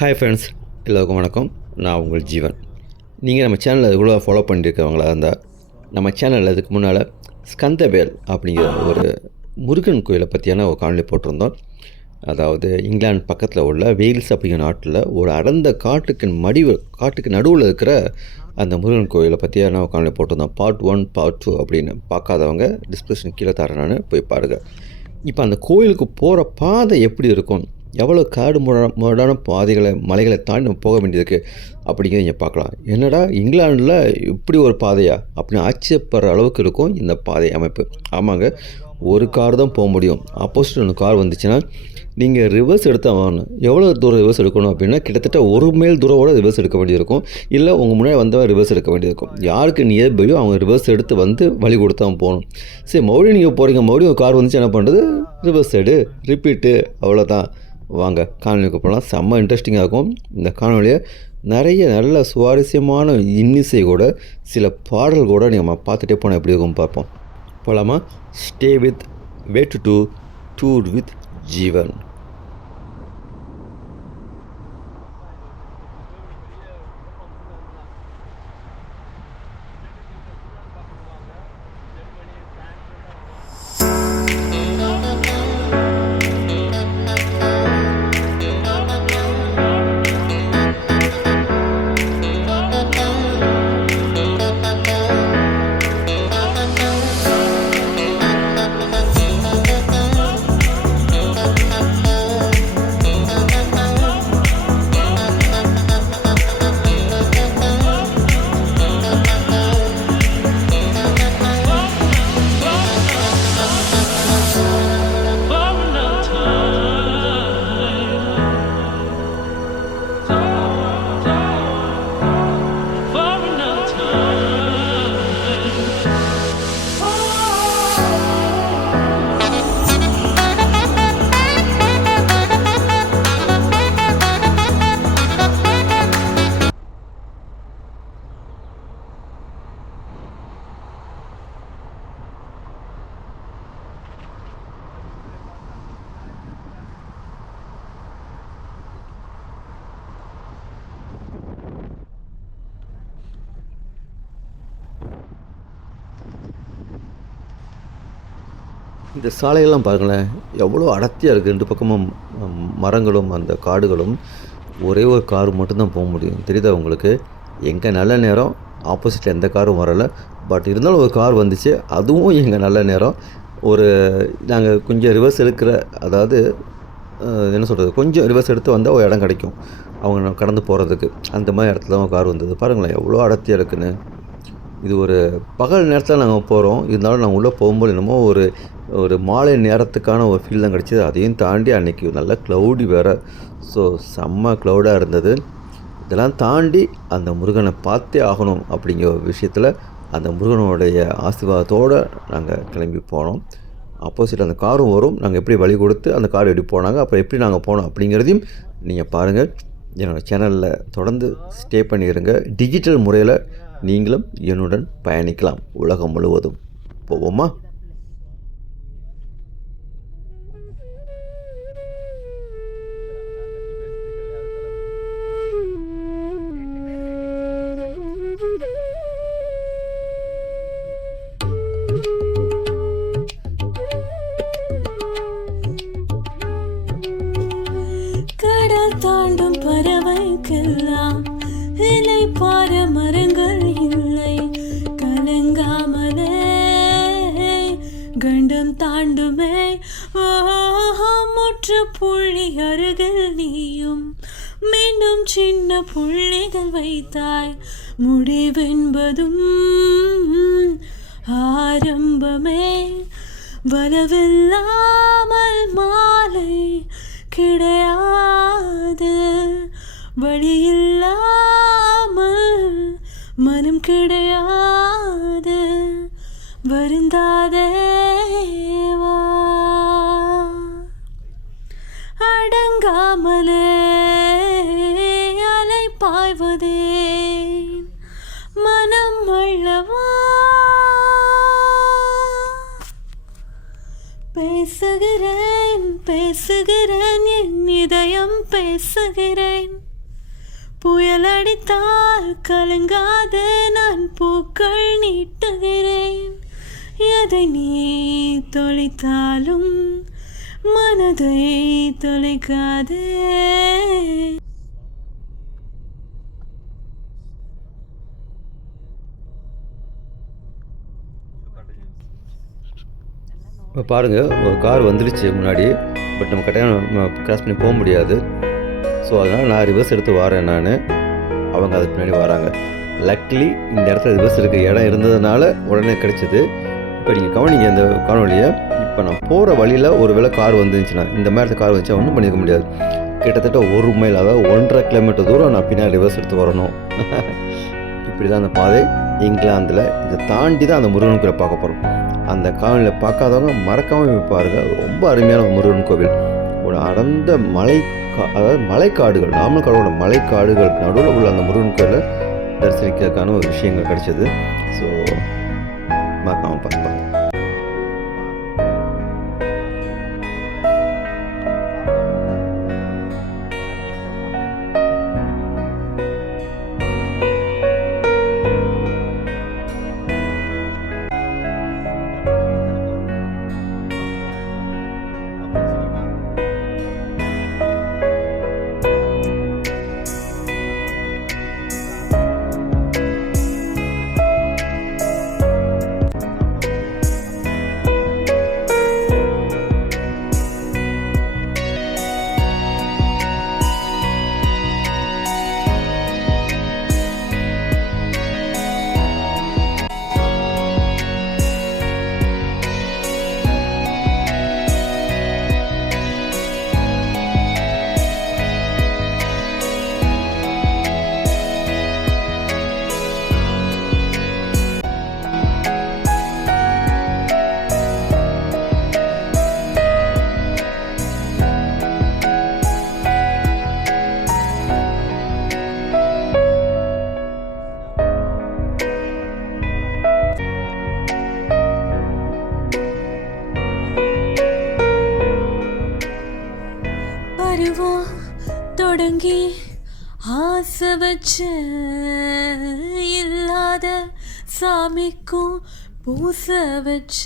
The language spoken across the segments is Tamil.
ஹாய் ஃப்ரெண்ட்ஸ், எல்லோருக்கும் வணக்கம். நான் உங்கள் ஜீவன். நீங்கள் நம்ம சேனலில் இவ்வளோ ஃபாலோ பண்ணியிருக்கவங்களா இருந்தால் நம்ம சேனலில் இதுக்கு முன்னால் ஸ்கந்தவேல் அப்படிங்கிற ஒரு முருகன் கோயிலை பற்றியான ஒரு காணொலி போட்டிருந்தோம். அதாவது இங்கிலாந்து பக்கத்தில் உள்ள வெயில்ஸ் அப்படிங்கிற நாட்டில் ஒரு அடர்ந்த காட்டுக்கு நடுவில் இருக்கிற அந்த முருகன் கோயிலை பற்றியான ஒரு காணொலி போட்டிருந்தோம். பார்ட் 1 பார்ட் 2 அப்படின்னு பார்க்காதவங்க டிஸ்கிரிப்ஷன் கீழே தரேன்னு போய் பாருங்கள். இப்போ அந்த கோயிலுக்கு போகிற பாதை எப்படி இருக்கும், எவ்வளோ காடு முரடான பாதைகளை மலைகளை தாண்டி நம்ம போக வேண்டியதுக்கு அப்படிங்கிறத நீங்கள் பார்க்கலாம். என்னடா இங்கிலாண்டில் இப்படி ஒரு பாதையா அப்படின்னு ஆச்சரியப்படுற அளவுக்கு இருக்கும் இந்த பாதை அமைப்பு. ஆமாங்க, ஒரு கார் தான் போக முடியும். ஆப்போசிட் ஒன்று கார் வந்துச்சுன்னா நீங்கள் ரிவர்ஸ் எடுத்தால் வாங்கணும். எவ்வளோ தூரம் ரிவர்ஸ் எடுக்கணும் அப்படின்னா கிட்டத்தட்ட ஒரு மைல் தூரம் ரிவர்ஸ் எடுக்க வேண்டியிருக்கும். இல்லை உங்கள் முன்னாடி வந்தவன் ரிவர்ஸ் எடுக்க வேண்டியிருக்கும். யாருக்கு நியர்பையோ அவங்க ரிவர்ஸ் எடுத்து வந்து வழி கொடுத்தா போகணும். சரி, மறுபடியும் நீங்கள் போகிறீங்க, மறுபடியும் ஒரு கார் வந்துச்சு, என்ன பண்ணுறது, ரிவர்ஸ் எடு, ரிப்பீட்டு, அவ்வளோதான். வாங்க காணொலிக்கு போகலாம். செம்ம இன்ட்ரெஸ்டிங்காக இருக்கும். இந்த காணொலியை நிறைய நல்ல சுவாரஸ்யமான இன்னிசை கூட சில பாடல் கூட நம்ம பார்த்துட்டே போனால் எப்படி இருக்கும் பார்ப்போம். போகலாமா? Stay with wet to tour with Jeevan. இந்த சாலையெல்லாம் பாருங்களேன், எவ்வளோ அடர்த்தியாக இருக்குது. ரெண்டு பக்கமும் மரங்களும் அந்த காடுகளும். ஒரே ஒரு கார் மட்டும்தான் போக முடியும். தெரியுதா உங்களுக்கு? எங்கள் நல்ல நேரம் ஆப்போசிட்டில் எந்த காரும் வரலை. பட் இருந்தாலும் ஒரு கார் வந்துச்சு, அதுவும் எங்கள் நல்ல நேரம். நாங்கள் கொஞ்சம் ரிவர்ஸ் எடுக்கிற, அதாவது என்ன சொல்கிறது, கொஞ்சம் ரிவர்ஸ் எடுத்து வந்தால் ஒரு இடம் கிடைக்கும் அவங்க கடந்து போகிறதுக்கு. அந்த மாதிரி இடத்துல தான் கார் வந்தது. பாருங்களேன் எவ்வளோ அடர்த்தியாக இருக்குன்னு. இது ஒரு பகல் நேரத்தில் நாங்கள் போகிறோம். இருந்தாலும் நாங்கள் உள்ளே போகும்போது என்னமோ ஒரு மாலை நேரத்துக்கான ஒரு ஃபீல் தான் கிடச்சிது. அதையும் தாண்டி அன்றைக்கி நல்ல க்ளவுடி வேறு. ஸோ செம்ம க்ளவுடாக இருந்தது. இதெல்லாம் தாண்டி அந்த முருகனை பார்த்தே ஆகணும் அப்படிங்கிற ஒரு விஷயத்தில் அந்த முருகனுடைய ஆசீர்வாதத்தோடு நாங்கள் கிளம்பி போனோம். ஆப்போசிட் அந்த காரும் வரும். நாங்கள் எப்படி வழி கொடுத்து அந்த கார் எப்படி போனாங்க, அப்புறம் எப்படி நாங்கள் போனோம் அப்படிங்கிறதையும் நீங்கள் பாருங்கள். என்னோடய சேனலில் தொடர்ந்து ஸ்டே பண்ணிடுங்க. டிஜிட்டல் முறையில் நீங்களும் என்னுடன் பயணிக்கலாம் உலகம் முழுவதும். போவோமா? கடல் தாண்டும் பறவைக்கெல்லாம் இலை பார மரங்கள் இல்லை. கலங்காமலே கண்டம் தாண்டுமே. முற்று புள்ளி அருகில் நீயும் மீண்டும் சின்ன புள்ளிகள் வைத்தாய். முடிவென்பதும் ஆரம்பமே. வரவில்லாமல் மாலை கிடையாது. வழியில்லாமல் மனம் கிடையாது. வருந்தாதேவா அடங்காமலே அலை பாய்வதே மனம் அல்லவா. பேசுகிறேன் பேசுகிறேன் என் இதயம் பேசுகிறேன். அடித்தால் கலங்காத நான் பூக்கள் நீட்டுகிறேன். எதை நீ தொலைத்தாலும் மனதை தொலைக்காதே. இப்போ பாருங்கள், ஒரு கார் வந்துடுச்சு முன்னாடி. பட் நம்ம கட்டாயம் கிராஸ் பண்ணி போக முடியாது. ஸோ அதனால் நான் ரிவர்ஸ் எடுத்து வரேன். அவங்க அதுக்கு பின்னாடி வராங்க. லக்லி இந்த இடத்துல ரிவர்ஸ் இருக்க இடம் இருந்ததுனால உடனே கிடச்சிது. இப்போ நீங்கள் கவனிங்க இந்த காணொலியை. இப்போ நான் போகிற வழியில் ஒரு வேளை கார் வந்துருந்துச்சுன்னா, இந்த மாதிரி கார் வந்துச்சா ஒன்றும் பண்ணிக்க முடியாது. கிட்டத்தட்ட 1 மைல், அதாவது 1.5 கிலோமீட்டர் தூரம் நான் பின்னாடி ரிவர்ஸ் எடுத்து வரணும். இப்படி தான் அந்த பாதை இங்கிலாந்தில். இதை தாண்டி தான் அந்த முருகன் கோயிலை பார்க்க போகிறோம். அந்த காணொலியில் பார்க்காதவங்க மறக்காமல் பாருங்கள். ரொம்ப அருமையான முருகன் கோவில். ஒரு அடர்ந்த அதாவது மலைக்காடுகள், நாமல் கடவுளோட மலைக்காடுகள் நடுவில் உள்ள அந்த முருகன் கோயிலை தரிசனிக்கிறதுக்கான ஒரு விஷயங்கள் கிடைச்சது. ஸோ மறக்காமல் பார்ப்பேன். பருவம் தொடங்கி ஆசை வச்ச இல்லாத சாமிக்கும் பூச வச்ச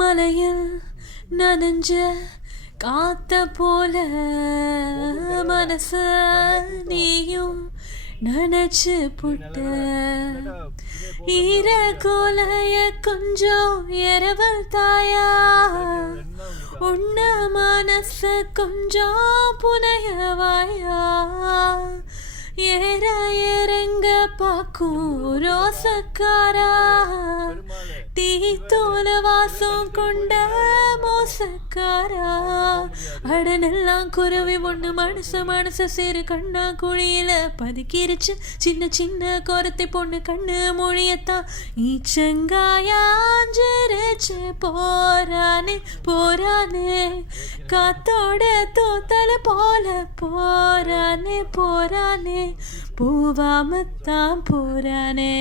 மலையில் நனைஞ்ச காத்த போல மனச நீயும் நினைச்சு புட்ட ஈர கோலைய கொஞ்சம் இரவல் தாயா உன்ன மனச கொஞ்சம் புனையவாயா ஏற இறங்க பாக்கும் ரோசக்காரா டீ தோல வாசம் கொண்ட மோசக்காரா அடனெல்லாம் குருவி ஒண்ணு மனச சேரு கண்ணா குழியில பதுக்கிருச்சு சின்ன சின்ன குரத்தை பொண்ணு கண்ணு மொழியத்தான் ஈச்சங்காயாஞ்சிருச்சு போரானே காத்தோட தோத்தல போல போரானே பூவாமத்தான் போரானே.